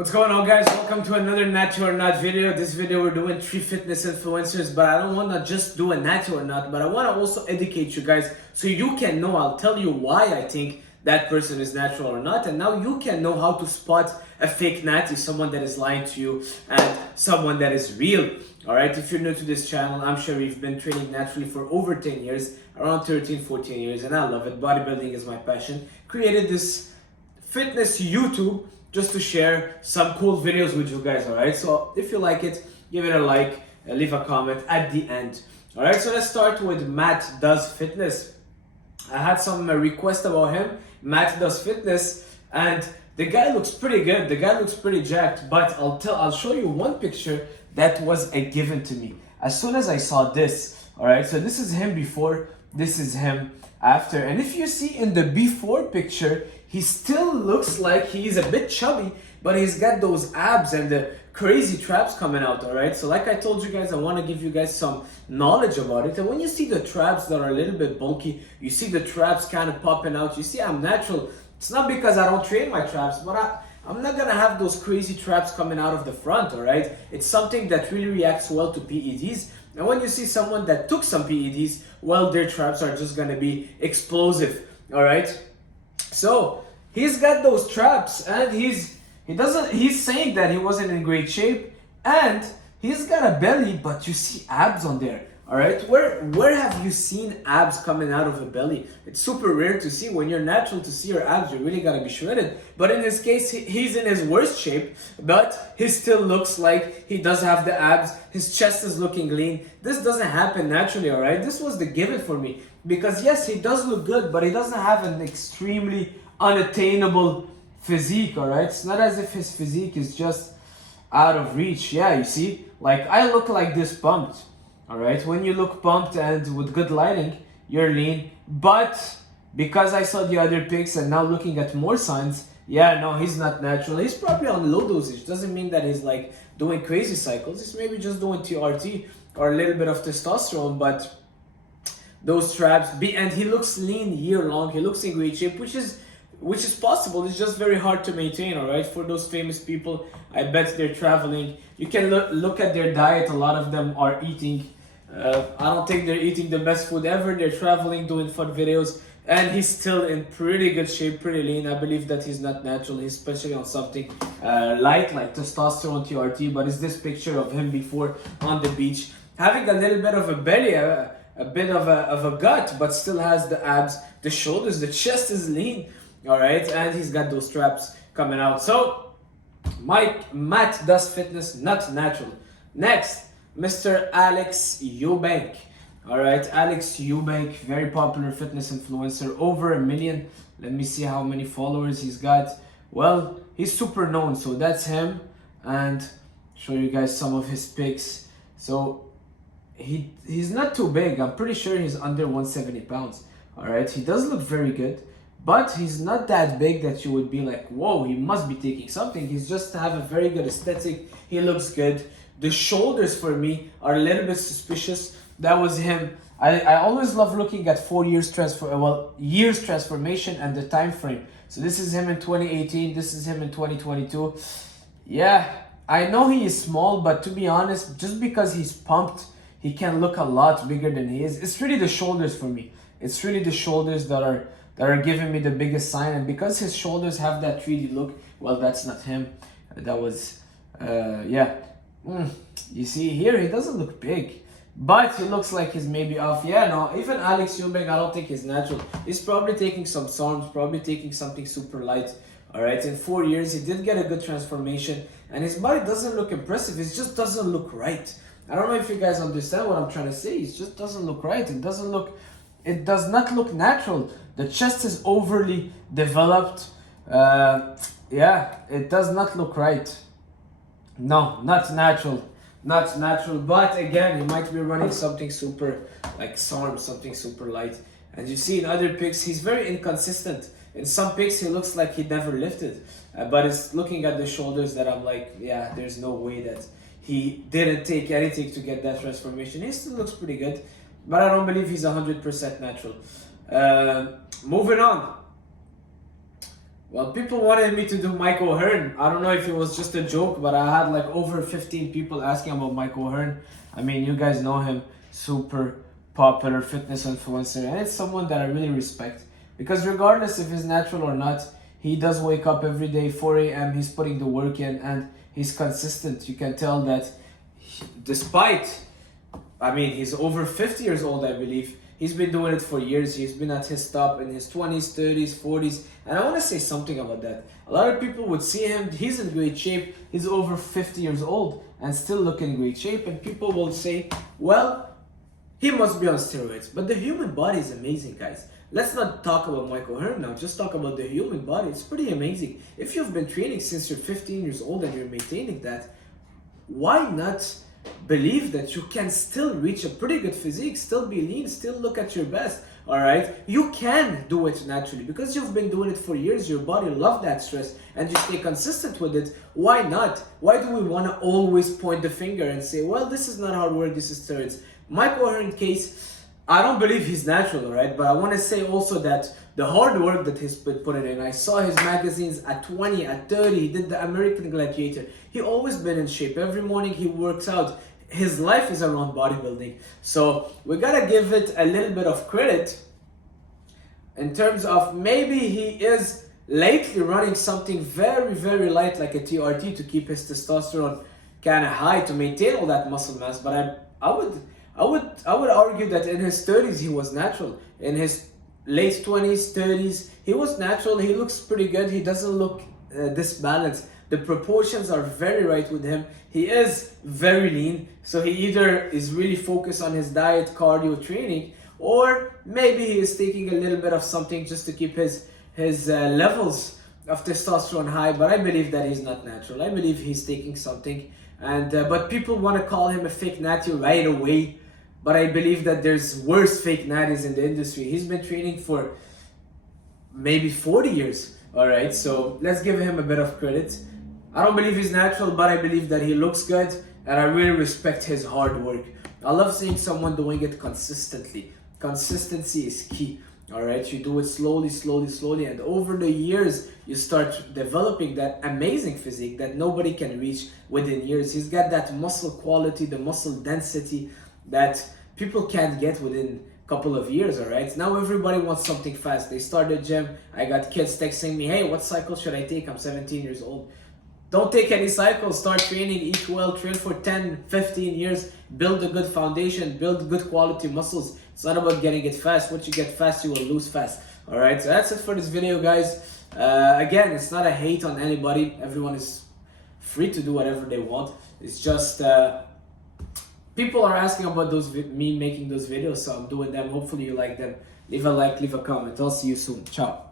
What's going on, guys? Welcome to another Natty or Not video. This video we're doing 3 fitness influencers, but I don't want to just do a Natty or Not, but I want to also educate you guys so you can know. I'll tell you why I think that person is natural or not, and now you can know how to spot a fake Natty, someone that is lying to you, and someone that is real. Alright, if you're new to this channel, I'm sure you've been training naturally for over 10 years, around 13, 14 years, and I love it. Bodybuilding is my passion. Created this fitness YouTube just to share some cool videos with you guys. Alright, so if you like it, give it a like, leave a comment at the end. Alright, so let's start with Matt Does Fitness. I had some requests about him. Matt Does Fitness, and the guy looks pretty good. The guy looks pretty jacked, but I'll show you one picture that was a given to me as soon as I saw this. Alright, so this is him before, this is him after, and if you see in the before picture, he still looks like he's a bit chubby, but he's got those abs and the crazy traps coming out. Alright, so like I told you guys, I want to give you guys some knowledge about it. And when you see the traps that are a little bit bulky, you see the traps kind of popping out, you see I'm natural. It's not because I don't train my traps, but I'm not gonna have those crazy traps coming out of the front. Alright, it's something that really reacts well to PEDs. And when you see someone that took some PEDs, well, their traps are just gonna be explosive. Alright, so he's got those traps, and he's saying that he wasn't in great shape, and he's got a belly, but you see abs on there. Alright, where have you seen abs coming out of a belly? It's super rare to see. When you're natural, to see your abs, you really gotta be shredded. But in this case, he's in his worst shape, but he still looks like he does have the abs. His chest is looking lean. This doesn't happen naturally, alright? This was the given for me. Because yes, he does look good, but he doesn't have an extremely unattainable physique, alright? It's not as if his physique is just out of reach. Yeah, you see? Like, I look like this pumped. Alright, when you look pumped and with good lighting, you're lean. But because I saw the other pics and now looking at more signs, yeah, no, he's not natural. He's probably on low dosage. Doesn't mean that he's like doing crazy cycles. He's maybe just doing TRT or a little bit of testosterone, but those traps, and he looks lean year long. He looks in great shape, which is possible. It's just very hard to maintain. Alright, for those famous people, I bet they're traveling. You can look at their diet. A lot of them are eating. I don't think they're eating the best food ever. They're traveling, doing fun videos, and he's still in pretty good shape, pretty lean. I believe that he's not natural. He's especially on something light like testosterone, TRT. But it's this picture of him before on the beach, having a little bit of a belly, a bit of a gut, but still has the abs, the shoulders, the chest is lean. Alright, and he's got those straps coming out. So Matt Does Fitness, not natural. Next, Mr. Alex Eubank. Alright, Alex Eubank, very popular fitness influencer, over 1 million. Let me see how many followers he's got. Well, he's super known, so that's him. And show you guys some of his pics. So he's not too big. I'm pretty sure he's under 170 pounds. Alright, he does look very good, but he's not that big that you would be like, whoa, he must be taking something. He's just have a very good aesthetic. He looks good. The shoulders for me are a little bit suspicious. That was him. I always love looking at years transformation and the time frame. So this is him in 2018. This is him in 2022. Yeah, I know he is small, but to be honest, just because he's pumped, he can look a lot bigger than he is. It's really the shoulders for me. It's really the shoulders that are giving me the biggest sign. And because his shoulders have that 3D look, well, that's not him. That was, yeah. You see here, he doesn't look big, but he looks like he's maybe off. Yeah, no, even Alex Eubank, I don't think he's natural. He's probably taking some SARMs, probably taking something super light. Alright, in 4 years, he did get a good transformation, and his body doesn't look impressive. It just doesn't look right. I don't know if you guys understand what I'm trying to say. It just doesn't look right. It does not look natural. The chest is overly developed. Yeah, it does not look right. No, not natural. Not natural. But again, he might be running something super like SARM, something super light. And you see in other pics, he's very inconsistent. In some pics, he looks like he never lifted. But it's looking at the shoulders that I'm like, yeah, there's no way that he didn't take anything to get that transformation. He still looks pretty good, but I don't believe he's 100% natural. Moving on. Well, people wanted me to do Mike OHearn. I don't know if it was just a joke, but I had like over 15 people asking about Mike OHearn. I mean, you guys know him, super popular fitness influencer, and it's someone that I really respect. Because regardless if he's natural or not, he does wake up every day, 4 a.m., he's putting the work in, and he's consistent. You can tell that despite, I mean, he's over 50 years old, I believe. He's been doing it for years. He's been at his top in his 20s, 30s, 40s. And I want to say something about that. A lot of people would see him, he's in great shape. He's over 50 years old and still look in great shape. And people will say, well, he must be on steroids. But the human body is amazing, guys. Let's not talk about Mike OHearn now. Just talk about the human body. It's pretty amazing. If you've been training since you're 15 years old and you're maintaining that, why not believe that you can still reach a pretty good physique, still be lean, still look at your best? All right, you can do it naturally because you've been doing it for years. Your body loves that stress and you stay consistent with it. Why not? Why do we want to always point the finger and say, well, this is not hard work, this is steroids? Mike OHearn case, I don't believe he's natural, right? But I want to say also that the hard work that he's been putting in, I saw his magazines at 20, at 30, he did the American Gladiator. He always been in shape. Every morning he works out. His life is around bodybuilding. So we gotta give it a little bit of credit in terms of maybe he is lately running something very, very light like a TRT to keep his testosterone kind of high to maintain all that muscle mass. But I would argue that in his 30s he was natural. In his late 20s, 30s, he was natural. He looks pretty good. He doesn't look disbalanced. The proportions are very right with him. He is very lean. So he either is really focused on his diet, cardio, training, or maybe he is taking a little bit of something just to keep his levels of testosterone high. But I believe that he's not natural. I believe he's taking something. And but people want to call him a fake natty right away. But I believe that there's worse fake natties in the industry. He's been training for maybe 40 years. All right, so let's give him a bit of credit. I don't believe he's natural, but I believe that he looks good, and I really respect his hard work. I love seeing someone doing it consistently. Consistency is key. All right, you do it slowly, slowly, slowly, and over the years, you start developing that amazing physique that nobody can reach within years. He's got that muscle quality, the muscle density that people can't get within a couple of years. All right, now everybody wants something fast. They start the gym. I got kids texting me, hey, what cycle should I take? I'm 17 years old. Don't take any cycles. Start training, eat well, train for 10, 15 years, build a good foundation, build good quality muscles. It's not about getting it fast. Once you get fast, you will lose fast. All right, so that's it for this video, guys. Again, it's not a hate on anybody. Everyone is free to do whatever they want. It's just people are asking about me making those videos, so I'm doing them. Hopefully you like them. Leave a like, leave a comment. I'll see you soon. Ciao.